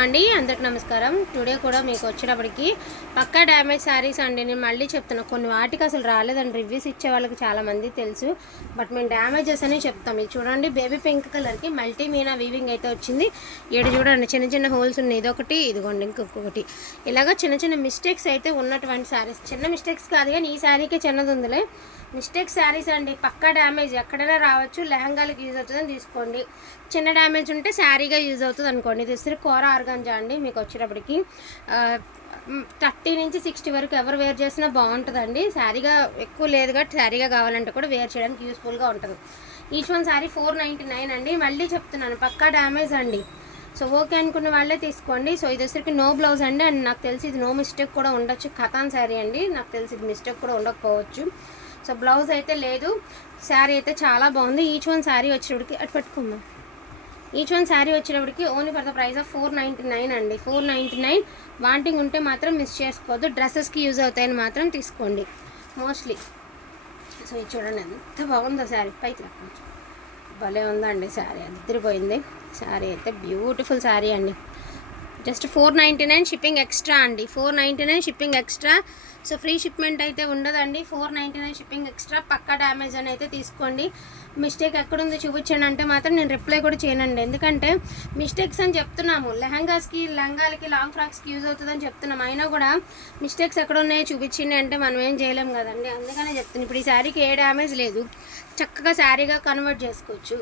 అండి అందరికి నమస్కారం. టుడే కూడా మీకు వచ్చేటప్పటికి పక్కా డ్యామేజ్ శారీస్ అండి. నేను మళ్ళీ చెప్తున్నా కొన్ని వాటికి అసలు రాలేదండి. రివ్యూస్ ఇచ్చే వాళ్ళకి చాలామంది తెలుసు. బట్ మేము డ్యామేజెస్ అని చెప్తాం. ఇది చూడండి బేబీ పింక్ కలర్కి మల్టీ మీనా వీవింగ్ అయితే వచ్చింది. ఏడు చూడండి చిన్న చిన్న హోల్స్ ఉన్నాయి. ఇదొకటి ఇదిగోండి ఇంకొకటి. ఇలాగ చిన్న చిన్న మిస్టేక్స్ అయితే ఉన్నటువంటి శారీస్. చిన్న మిస్టేక్స్ కాదు కానీ ఈ శారీకే చిన్నది ఉందిలే. మిస్టేక్ శారీస్ అండి. పక్కా డ్యామేజ్. ఎక్కడైనా రావచ్చు లెహంగాలకు యూజ్ అవుతుందని తీసుకోండి. చిన్న డ్యామేజ్ ఉంటే శారీగా యూజ్ అవుతుంది అనుకోండి. ఇది వచ్చి కూర ఆర్గాన్జా అండి. మీకు వచ్చేటప్పటికి థర్టీ నుంచి సిక్స్టీ వరకు ఎవరు వేర్ చేసినా బాగుంటుందండి. శారీగా ఎక్కువ లేదు కాబట్టి శారీగా కావాలంటే కూడా వేర్ చేయడానికి యూస్ఫుల్గా ఉంటుంది. Each one sari four ninety nine అండి. మళ్ళీ చెప్తున్నాను పక్కా డ్యామేజ్ అండి. సో ఓకే అనుకున్న వాళ్ళే తీసుకోండి. సో ఇది వచ్చరికి నో బ్లౌజ్ అండి. అండ్ నాకు తెలిసి ఇది నో మిస్టేక్ కూడా ఉండొచ్చు. కథాన్ శారీ అండి. నాకు తెలిసి ఇది మిస్టేక్ కూడా ఉండకపోవచ్చు. సో బ్లౌజ్ అయితే లేదు. శారీ అయితే చాలా బాగుంది. ఈచ్ వన్ శారీ వచ్చేటప్పటికి అటు పెట్టుకుందాం. ఈచ్ వన్ శారీ వచ్చేటప్పటికి only for the price of four ninety nine అండి. ఫోర్ నైంటీ నైన్ వాంటింగ్ ఉంటే మాత్రం మిస్ చేసుకోవద్దు. డ్రెస్సెస్కి యూజ్ అవుతాయని మాత్రం తీసుకోండి. మోస్ట్లీ సో ఇది చూడండి ఎంత బాగుందో శారీ. పైకి రావచ్చు భలే ఉందండి శారీ. అదిరిపోయింది శారీ అయితే బ్యూటిఫుల్ శారీ అండి. Just four ninety nine shipping extra అండి. Four ninety nine shipping extra. So free shipment అయితే ఉండదండి. Four ninety nine shipping extra పక్కా డ్యామేజ్ అని అయితే తీసుకోండి. మిస్టేక్ ఎక్కడుందో చూపించండి అంటే మాత్రం నేను రిప్లై కూడా చేయనండి. ఎందుకంటే మిస్టేక్స్ అని చెప్తున్నాము. లెహంగాస్కి లెహంగాలకి లాంగ్ ఫ్రాక్స్కి యూజ్ అవుతుందని చెప్తున్నాం అయినా కూడా మిస్టేక్స్ ఎక్కడ ఉన్నాయో చూపించండి అంటే మనం ఏం చేయలేం కదండి. అందుకనే చెప్తున్నాను. ఇప్పుడు ఈ శారీకి ఏ డ్యామేజ్ లేదు. చక్కగా శారీగా కన్వర్ట్ చేసుకోవచ్చు.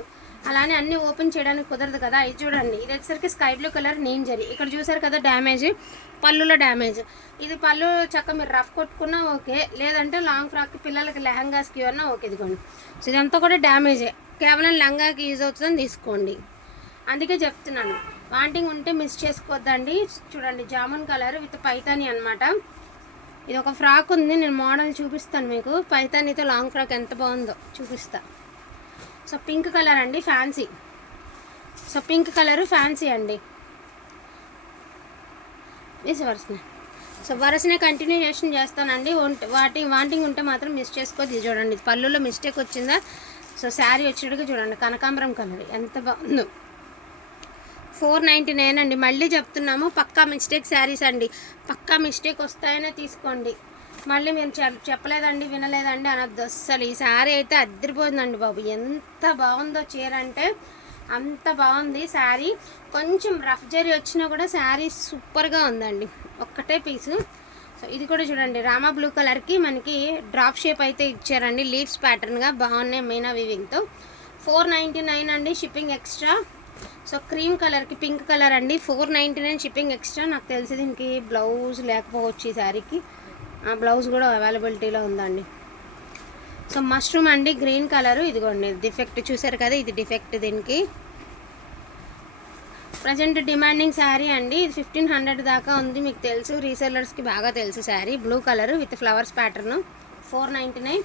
అలానే అన్ని ఓపెన్ చేయడానికి కుదరదు కదా. ఇది చూడండి. ఇది వచ్చేసరికి స్కై బ్లూ కలర్ నేమ్ జరి. ఇక్కడ చూసారు కదా డ్యామేజ్ పళ్ళులో డ్యామేజ్ ఇది పళ్ళు చక్క మీరు రఫ్ కొట్టుకున్నా ఓకే. లేదంటే లాంగ్ ఫ్రాక్ పిల్లలకి లెహంగాస్కి అన్నా ఓకే. ఇదిగోండి. సో ఇదంతా కూడా డ్యామేజే కేవలం లెహంగాకి యూజ్ అవుతుందని తీసుకోండి. అందుకే చెప్తున్నాను. వాంటింగ్ ఉంటే మిస్ చేసుకోవద్దండి చూడండి జామున్ కలర్ విత్ పైతాని అనమాట ఇది ఒక ఫ్రాక్ ఉంది. నేను మోడల్ చూపిస్తాను మీకు. పైతానితో లాంగ్ ఫ్రాక్ ఎంత బాగుందో చూపిస్తాను సో పింక్ కలర్ అండి fancy. So pink colour fancy అండి. వేసి వరుసనే. సో వరుసనే కంటిన్యూషన్ చేస్తానండి. వాటి వాంటింగ్ ఉంటే మాత్రం మిస్ చేసుకోవద్దు. చూడండి పళ్ళులో మిస్టేక్ వచ్చిందా? సో శారీ వచ్చేటట్టుగా చూడండి కనకాంబరం కలర్. ఎంత బాగుందో. ఫోర్ నైంటీ నైన్ అండి. మళ్ళీ చెప్తున్నాము పక్కా మిస్టేక్ శారీస్ అండి. పక్కా మిస్టేక్ వస్తాయనే తీసుకోండి. మళ్ళీ మేము చెప్ చెప్పలేదండి వినలేదండి అనొద్దు. అస్సలు ఈ శారీ అయితే అద్దరిపోయిందండి బాబు. ఎంత బాగుందో చీర అంటే అంత బాగుంది శారీ కొంచెం రఫ్ జరీ వచ్చినా కూడా శారీ సూపర్గా ఉందండి. ఒక్కటే పీసు. సో ఇది కూడా చూడండి రామా బ్లూ కలర్కి మనకి డ్రాప్ షేప్ అయితే ఇచ్చారండి. లీవ్స్ ప్యాటర్న్గా బాగున్నాయి మీనా వివింగ్తో. ఫోర్ నైంటీ నైన్ అండి షిప్పింగ్ ఎక్స్ట్రా. సో క్రీమ్ కలర్కి పింక్ కలర్ అండి. Four ninety nine shipping extra. నాకు తెలిసి దీనికి బ్లౌజ్ లేకపోవచ్చు ఈ శారీకి ఆ బ్లౌజ్ కూడా అవైలబిలిటీలో ఉందండి. సో మష్రూమ్ అండి గ్రీన్ కలరు. ఇదిగోండి డిఫెక్ట్ చూసారు కదా ఇది డిఫెక్ట్ దీనికి. ప్రజెంట్ డిమాండింగ్ శారీ అండి. ఇది ఫిఫ్టీన్ హండ్రెడ్ దాకా ఉంది మీకు తెలుసు. రీసెల్లర్స్కి బాగా తెలుసు sari blue colour with flowers pattern four ninety nine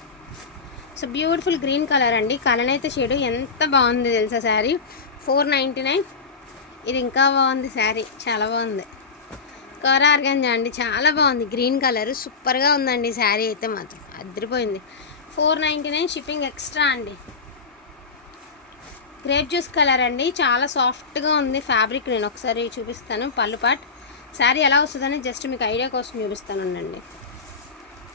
so beautiful green colour అండి. కలనైతే షేడ్ ఎంత బాగుంది తెలుసా శారీ ఫోర్ నైంటీ నైన్ ఇది ఇంకా బాగుంది శారీ చాలా బాగుంది. కోర ఆర్గంజా అండి. చాలా బాగుంది. Green colour. సూపర్గా ఉందండి శారీ అయితే మాత్రం. అదిరిపోయింది four ninety nine shipping extra అండి. గ్రేప్ జ్యూస్ కలర్ అండి. చాలా సాఫ్ట్గా ఉంది ఫ్యాబ్రిక్. నేను ఒకసారి చూపిస్తాను. పళ్ళు పాట్. శారీ ఎలా వస్తుందని జస్ట్ మీకు ఐడియా కోసం చూపిస్తాను ఉండండి.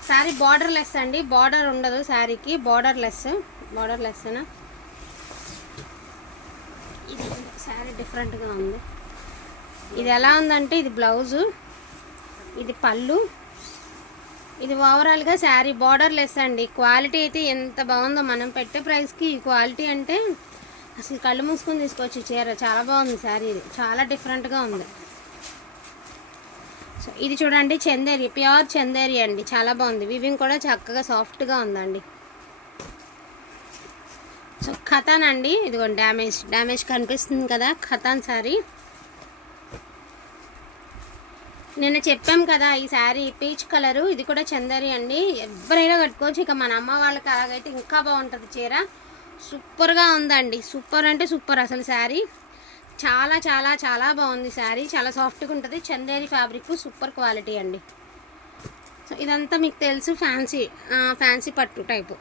శారీ బార్డర్ లెస్ అండి. బార్డర్ ఉండదు శారీకి. బార్డర్ లెస్ బార్డర్ లెస్ ఇది శారీ డిఫరెంట్గా ఉంది. ఇది ఎలా ఉందంటే ఇది బ్లౌజు ఇది పళ్ళు. ఇది ఓవరాల్గా శారీ బార్డర్ లెస్ అండి. క్వాలిటీ అయితే ఎంత బాగుందో మనం పెట్టే ప్రైస్కి ఈ క్వాలిటీ అంటే అసలు కళ్ళు మూసుకొని తీసుకోవచ్చు చీర. చాలా బాగుంది శారీ ఇది. చాలా డిఫరెంట్గా ఉంది. సో ఇది చూడండి చందేరి ప్యూర్ చందేరి అండి. చాలా బాగుంది. వివింగ్ కూడా చక్కగా సాఫ్ట్గా ఉందండి. సో ఖతాన్ అండి. ఇదిగో డ్యామేజ్ డ్యామేజ్ కనిపిస్తుంది కదా ఖతాన్ శారీ. నిన్న చెప్పాం కదా ఈ శారీ పీచ్ కలరు ఇది కూడా చందరి అండి. ఎవరైనా కట్టుకోవచ్చు. ఇక మన అమ్మ వాళ్ళకి అలాగైతే ఇంకా బాగుంటుంది చీర. సూపర్గా ఉందండి. సూపర్ అంటే సూపర్ అసలు శారీ. చాలా చాలా చాలా బాగుంది శారీ. చాలా సాఫ్ట్గా ఉంటుంది. చందేరి ఫ్యాబ్రిక్ సూపర్ క్వాలిటీ అండి. సో ఇదంతా మీకు తెలుసు ఫ్యాన్సీ ఫ్యాన్సీ పట్టు టైపు.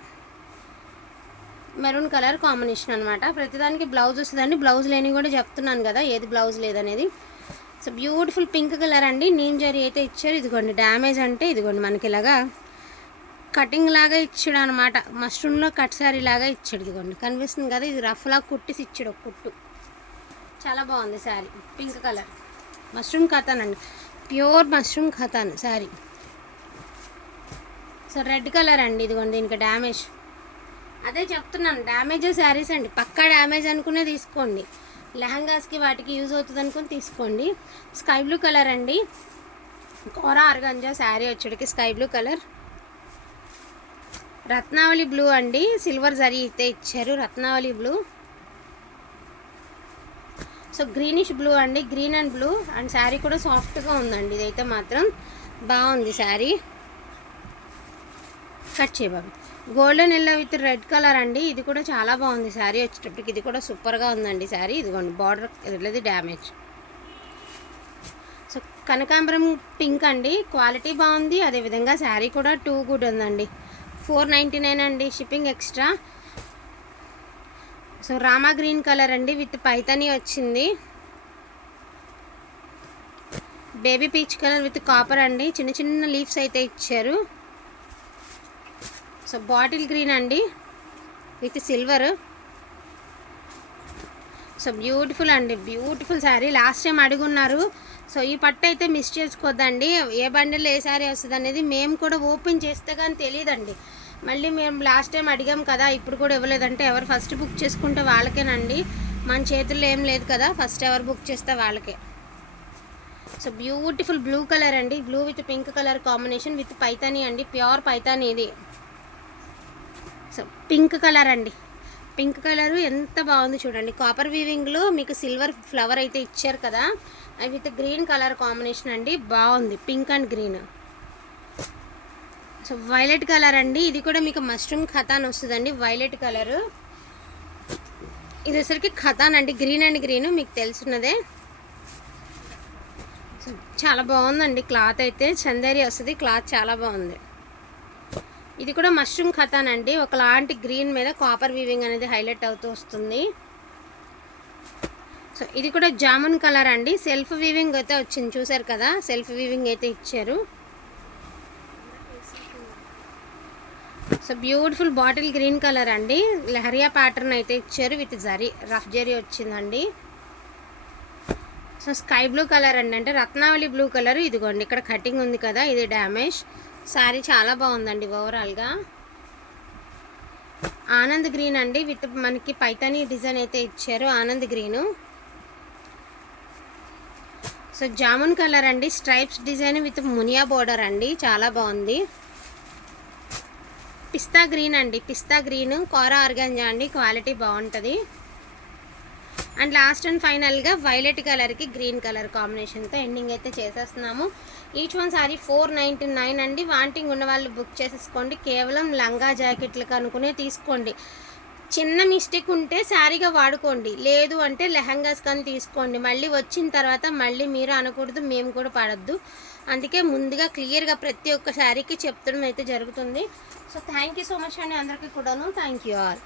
మెరూన్ కలర్ కాంబినేషన్ అనమాట ప్రతిదానికి బ్లౌజ్ వస్తుందండి. బ్లౌజ్ లేని కూడా చెప్తున్నాను కదా ఏది బ్లౌజ్ లేదనేది. సో బ్యూటిఫుల్ పింక్ కలర్ అండి. నీమ్ జరీ అయితే ఇచ్చారు. ఇదిగోండి డ్యామేజ్ అంటే ఇదిగోండి మనకి ఇలాగా కటింగ్ లాగా ఇచ్చాడు అనమాట మష్రూమ్లో కట్ సారీ లాగా ఇచ్చాడు ఇదిగోండి. కనిపిస్తుంది కదా ఇది రఫ్లా కుట్టిసి ఇచ్చాడు ఒక కుట్టు. చాలా బాగుంది శారీ పింక్ కలర్ మష్రూమ్ ఖతాన్ అండి. ప్యూర్ మష్రూమ్ ఖతాన్ శారీ సో రెడ్ కలర్ అండి ఇదిగోండి దీనికి డ్యామేజ్ అదే చెప్తున్నాను డ్యామేజ్ శారీస్ అండి. పక్కా డ్యామేజ్ అనుకునే తీసుకోండి. లెహంగాస్కి వాటికి యూజ్ అవుతుంది అనుకుని తీసుకోండి. స్కై బ్లూ కలర్ అండి. కోరా organza sari వచ్చేటికి sky blue colour. Ratnavali blue అండి. సిల్వర్ జరీ అయితే ఇచ్చారు. Ratnavali blue. So greenish blue అండి. Green and blue. And sari కూడా సాఫ్ట్గా ఉందండి. ఇదైతే మాత్రం బాగుంది sari. Cut చేయబాబు golden yellow with red colour అండి. ఇది కూడా చాలా బాగుంది శారీ వచ్చేటప్పటికి. ఇది కూడా సూపర్గా ఉందండి శారీ. ఇదిగోండి బార్డర్ ఇది డ్యామేజ్. సో కనకాంబరం పింక్ అండి. క్వాలిటీ బాగుంది. అదేవిధంగా శారీ కూడా టూ గుడ్ ఉందండి. ఫోర్ నైంటీ నైన్ అండి shipping extra. So Rama green colour అండి విత్ పైతని వచ్చింది. Baby peach colour with copper అండి. చిన్న చిన్న లీవ్స్ అయితే ఇచ్చారు. సో బాటిల్ గ్రీన్ అండి విత్ సిల్వర్. సో బ్యూటిఫుల్ అండి బ్యూటిఫుల్ శారీ. లాస్ట్ టైం అడుగున్నారు. సో ఈ పట్టు అయితే మిస్ చేసుకోవద్దండి. ఏ బండిల్ ఏ శారీ వస్తుంది అనేది మేము కూడా ఓపెన్ చేస్తే కానీ తెలియదండి. మళ్ళీ మేము లాస్ట్ టైం అడిగాం కదా ఇప్పుడు కూడా ఇవ్వలేదంటే ఎవరు ఫస్ట్ బుక్ చేసుకుంటే వాళ్ళకేనండి. మన చేతుల్లో ఏం లేదు కదా ఫస్ట్ ఎవరు బుక్ చేస్తే వాళ్ళకే. సో బ్యూటిఫుల్ బ్లూ కలర్ అండి. Blue with pink colour combination with Paithani అండి ప్యూర్ పైతానీ ఇది. సో పింక్ కలర్ అండి. పింక్ కలర్ ఎంత బాగుంది చూడండి. కాపర్ వీవింగ్లో మీకు సిల్వర్ ఫ్లవర్ అయితే ఇచ్చారు కదా. అవి విత్ గ్రీన్ కలర్ కాంబినేషన్ అండి. బాగుంది. Pink and green so violet colour అండి. ఇది కూడా మీకు మష్రూమ్ ఖతాన్ వస్తుందండి. వైలెట్ కలరు ఇది వచ్చరికి ఖతాన్ అండి. గ్రీన్ అండ్ గ్రీన్ మీకు తెలుసున్నదే. సో చాలా బాగుందండి క్లాత్ అయితే. చందేరి వస్తుంది. క్లాత్ చాలా బాగుంది. ఇది కూడా మష్రూమ్ ఖతాన్ అండి ఒకలాంటి గ్రీన్ మీద కాపర్ వీవింగ్ అనేది హైలైట్ అవుతూ వస్తుంది. సో ఇది కూడా జామున్ కలర్ అండి. సెల్ఫ్ వీవింగ్ అయితే వచ్చింది. చూసారు కదా? సెల్ఫ్ వీవింగ్ అయితే ఇచ్చారు. So beautiful bottle green colour అండి. లహరియా ప్యాటర్న్ అయితే ఇచ్చారు. విత్ జరీ రఫ్ జరీ వచ్చిందండి. సో స్కై బ్లూ కలర్ అండి. అంటే రత్నావళి బ్లూ కలర్ ఇదిగోండి. ఇక్కడ కటింగ్ ఉంది కదా? ఇది డ్యామేజ్ శారీ చాలా బాగుందండి ఓవరాల్గా. ఆనంద్ గ్రీన్ అండి విత్ మనకి పైతాని డిజైన్ అయితే ఇచ్చారు Anand green. So jamun colour అండి stripes design with Muniya border అండి చాలా బాగుంది. పిస్తా గ్రీన్ అండి పిస్తా గ్రీన్ కోర ఆర్గంజా అండి క్వాలిటీ బాగుంటుంది. అండ్ లాస్ట్ అండ్ ఫైనల్గా వైలెట్ కలర్కి గ్రీన్ కలర్ కాంబినేషన్తో ఎండింగ్ అయితే చేసేస్తున్నాము. Each one sari four ninety nine అండి. వాంటింగ్ ఉన్న వాళ్ళు బుక్ చేసేసుకోండి. కేవలం లంగా జాకెట్లకు అనుకునే తీసుకోండి. చిన్న మిస్టేక్ ఉంటే శారీగా వాడుకోండి. లేదు అంటే లెహంగాస్ కానీ తీసుకోండి. మళ్ళీ వచ్చిన తర్వాత మళ్ళీ మీరు అనకూడదు మేము కూడా పడద్దు. అందుకే ముందుగా క్లియర్గా ప్రతి ఒక్క శారీకి చెప్తడం అయితే జరుగుతుంది. So thank you so much అండి అందరికీ కూడాను. Thank you all